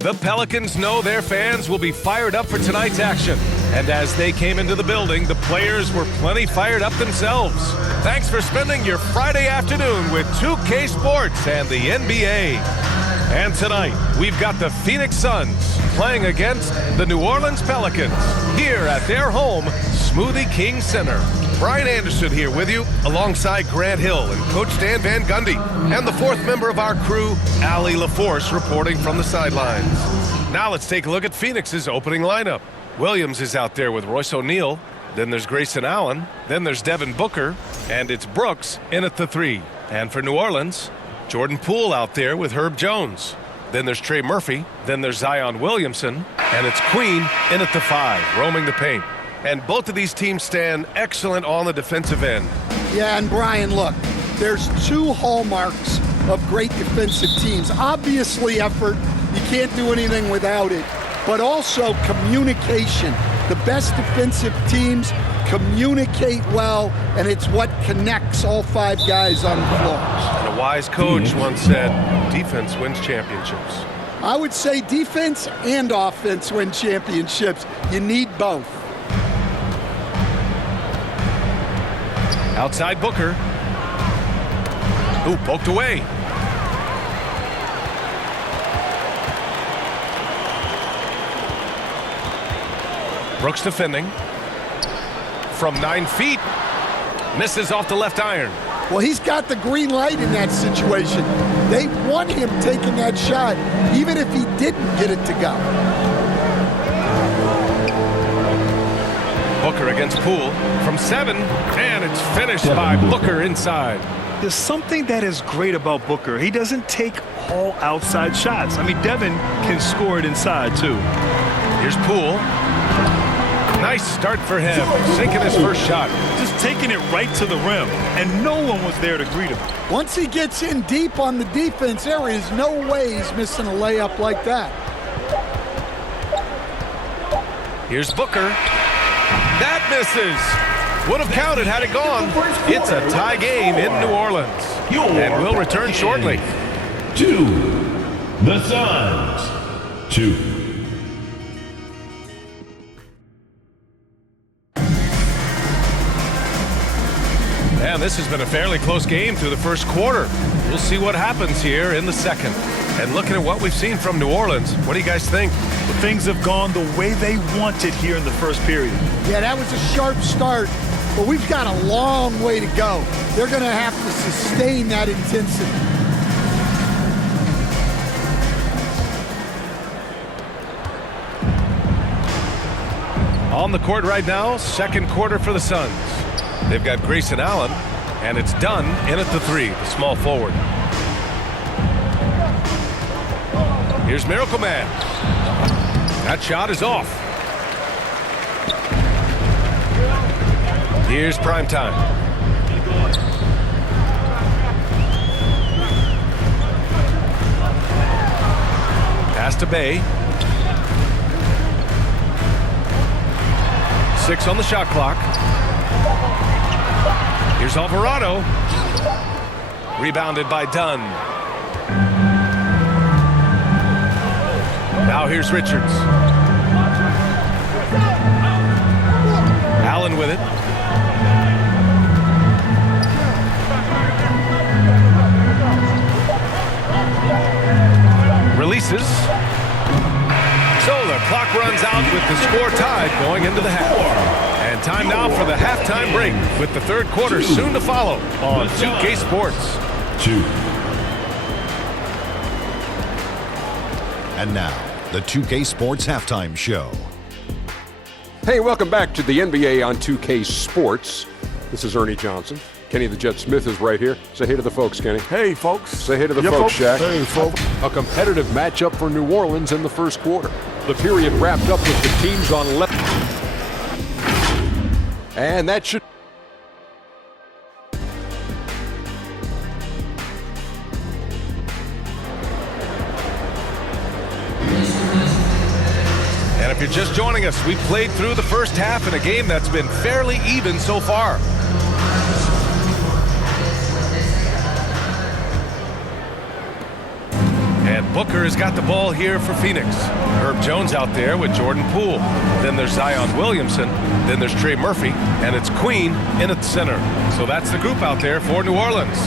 The Pelicans know their fans will be fired up for tonight's action. And as they came into the building, the players were plenty fired up themselves. Thanks for spending your Friday afternoon with 2K Sports and the NBA. And tonight, we've got the Phoenix Suns playing against the New Orleans Pelicans here at their home, Smoothie King Center. Brian Anderson here with you, alongside Grant Hill and Coach Dan Van Gundy, and the fourth member of our crew, Allie LaForce, reporting from the sidelines. Now let's take a look at Phoenix's opening lineup. Williams is out there with Royce O'Neal. Then there's Grayson Allen. Then there's Devin Booker. And it's Brooks in at the 3. And for New Orleans, Jordan Poole out there with Herb Jones. Then there's Trey Murphy. Then there's Zion Williamson. And it's Queen in at the 5, roaming the paint. And both of these teams stand excellent on the defensive end. Yeah, and Brian, look, there's two hallmarks of great defensive teams. Obviously effort, you can't do anything without it, but also communication. The best defensive teams communicate well, and it's what connects all 5 guys on the floor. And a wise coach once said, defense wins championships. I would say defense and offense win championships. You need both. Outside Booker. Ooh, poked away. Brooks defending. From 9 feet. Misses off the left iron. Well, he's got the green light in that situation. They want him taking that shot, even if he didn't get it to go. Booker against Poole from 7, and it's finished by Booker inside. There's something that is great about Booker. He doesn't take all outside shots. I mean, Devin can score it inside, too. Here's Poole. Nice start for him, sinking his first shot. Just taking it right to the rim, and no one was there to greet him. Once he gets in deep on the defense, there is no way he's missing a layup like that. Here's Booker. That misses. Would have counted had it gone. It's a tie game in New Orleans. And we'll return shortly. 2. The Suns. 2. And this has been a fairly close game through the first quarter. We'll see what happens here in the second. And looking at what we've seen from New Orleans, what do you guys think? Well, things have gone the way they wanted here in the first period. Yeah, that was a sharp start, but we've got a long way to go. They're going to have to sustain that intensity. On the court right now, second quarter for the Suns. They've got Grayson Allen, and it's Dunn in at the 3, the small forward. Here's Miracle Man. That shot is off. Here's Prime Time. Pass to Bay. 6 on the shot clock. Here's Alvarado. Rebounded by Dunn. Now here's Richards. Allen with it. Releases. So the clock runs out with the score tied going into the half. And time now for the halftime break with the third quarter soon to follow on 2K Sports. 2. And now, the 2K Sports Halftime Show. Hey, welcome back to the NBA on 2K Sports. This is Ernie Johnson. Kenny the Jet Smith is right here. Say hey to the folks, Kenny. Hey, folks. Say hey to the folks, Shaq. Hey, folks. A competitive matchup for New Orleans in the first quarter. The period wrapped up with the teams on left. And that should... And if you're just joining us, we've played through the first half in a game that's been fairly even so far. And Booker has got the ball here for Phoenix. Herb Jones out there with Jordan Poole. Then there's Zion Williamson. Then there's Trey Murphy. And it's Queen in at center. So that's the group out there for New Orleans.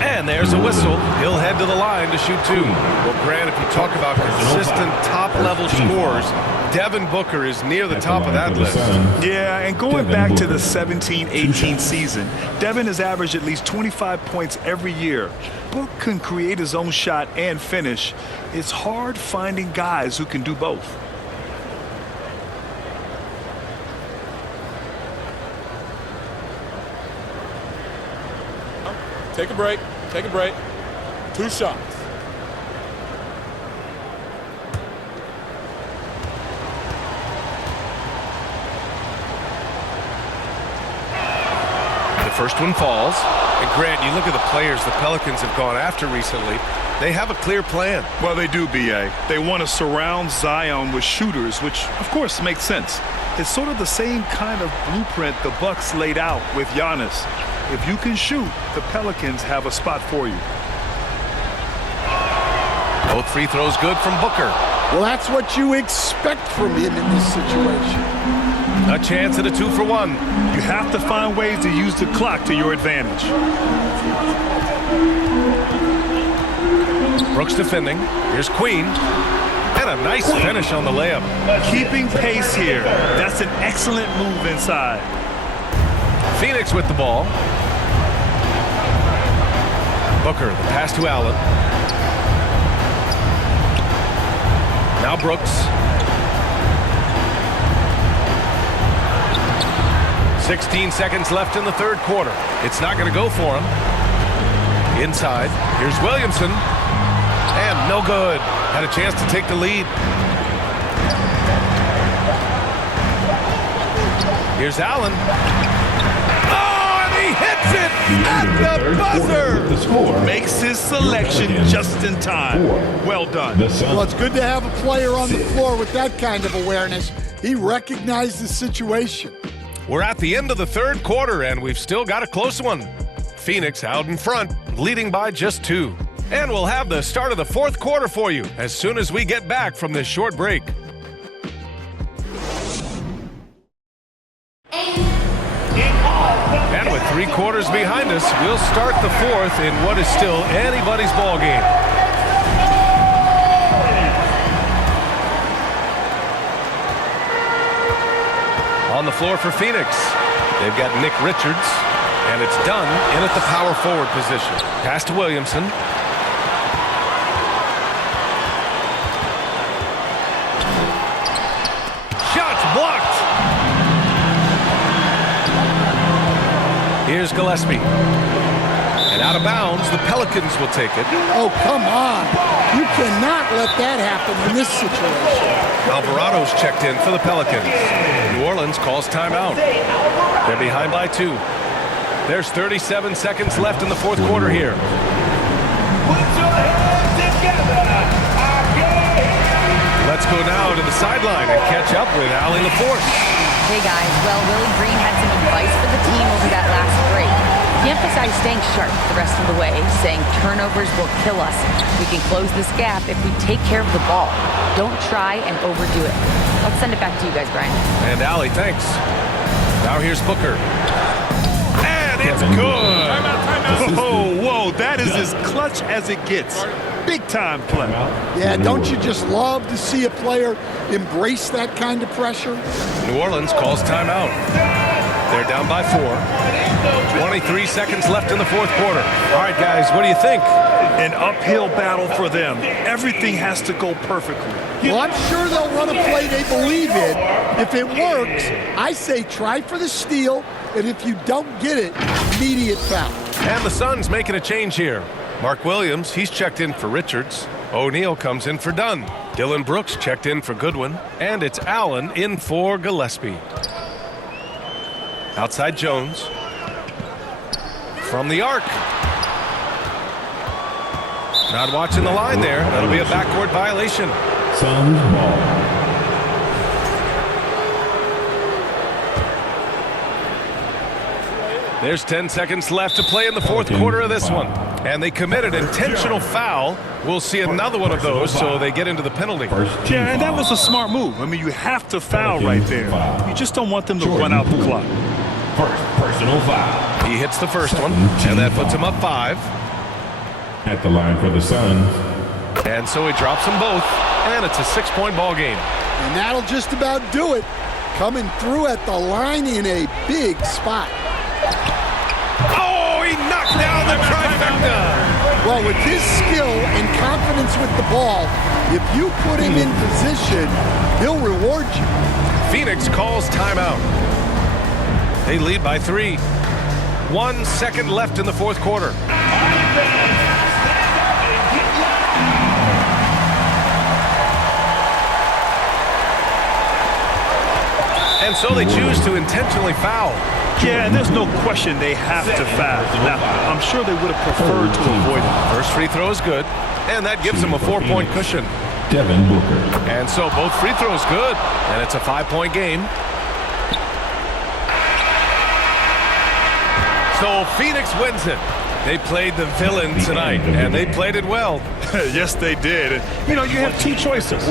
And there's a whistle. He'll head to the line to shoot two. Well, Grant, if you talk about consistent top-level scores, Devin Booker is near the top of that list. Yeah, and going back to the 17-18 season, Devin has averaged at least 25 points every year. Book can create his own shot and finish. It's hard finding guys who can do both. Take a break. Take a break. 2 shots. The first one falls. And Grant, you look at the players the Pelicans have gone after recently. They have a clear plan. Well, they do, B.A. They want to surround Zion with shooters, which, of course, makes sense. It's sort of the same kind of blueprint the Bucks laid out with Giannis. If you can shoot, the Pelicans have a spot for you. Both free throws good from Booker. Well, that's what you expect from him in this situation. A chance at a 2-for-1. You have to find ways to use the clock to your advantage. Brooks defending. Here's Queen. And a nice finish on the layup. Keeping pace here. That's an excellent move inside. Phoenix with the ball. Booker, the pass to Allen. Now Brooks. 16 seconds left in the third quarter. It's not going to go for him. Inside. Here's Williamson. And no good. Had a chance to take the lead. Here's Allen. Oh, and he hits it at the buzzer. The score Makes his selection just in time. Well done. Well, it's good to have a player on the floor with that kind of awareness. He recognized the situation. We're at the end of the third quarter, and we've still got a close one. Phoenix out in front, leading by just 2. And we'll have the start of the fourth quarter for you as soon as we get back from this short break. And with 3 quarters behind us, we'll start the fourth in what is still anybody's ball game. On the floor for Phoenix, they've got Nick Richards, and it's done in at the power forward position. Pass to Williamson. Shots blocked. Here's Gillespie. And out of bounds, the Pelicans will take it. Oh, come on. You cannot let that happen in this situation. Alvarado's checked in for the Pelicans. New Orleans calls timeout. They're behind by 2. There's 37 seconds left in the fourth quarter here. Let's go now to the sideline and catch up with Allie LaForce. Hey guys, well, Willie Green had some advice for the team over that last break. He emphasized staying sharp the rest of the way, saying turnovers will kill us. We can close this gap if we take care of the ball. Don't try and overdo it. Let's send it back to you guys, Brian. And Allie, thanks. Now here's Booker. And it's good. Whoa, that is as clutch as it gets. Big time play. Yeah, don't you just love to see a player embrace that kind of pressure? New Orleans calls timeout. They're down by 4. 23 seconds left in the fourth quarter. All right, guys, what do you think? An uphill battle for them. Everything has to go perfectly. Well, I'm sure they'll run a play they believe in. If it works, I say try for the steal, and if you don't get it, immediate foul. And the Suns making a change here. Mark Williams, he's checked in for Richards. O'Neal comes in for Dunn. Dylan Brooks checked in for Goodwin. And it's Allen in for Gillespie. Outside Jones. From the arc. Not watching the line there. That'll be a backcourt violation. Suns ball. There's 10 seconds left to play in the fourth quarter of this one. And they committed intentional foul. We'll see another one of those, so they get into the penalty. Yeah, and that was a smart move. I mean, you have to foul right there. You just don't want them to run out the clock. First personal foul. He hits the first one, and that puts him up 5. At the line for the Suns. And so he drops them both, and it's a 6-point ball game. And that'll just about do it. Coming through at the line in a big spot. Oh, he knocked down the trifecta. Well, with his skill and confidence with the ball, if you put him in position, he'll reward you. Phoenix calls timeout. They lead by 3. 1 second left in the fourth quarter. And so they choose to intentionally foul. Yeah, and there's no question they have to foul. Now, I'm sure they would have preferred to avoid it. First free throw is good, and that gives them a 4-point cushion. Devin Booker. And so both free throws good, and it's a 5-point game. So Phoenix wins it. They played the villain tonight, and they played it well. Yes, they did. And, you know, you have two choices.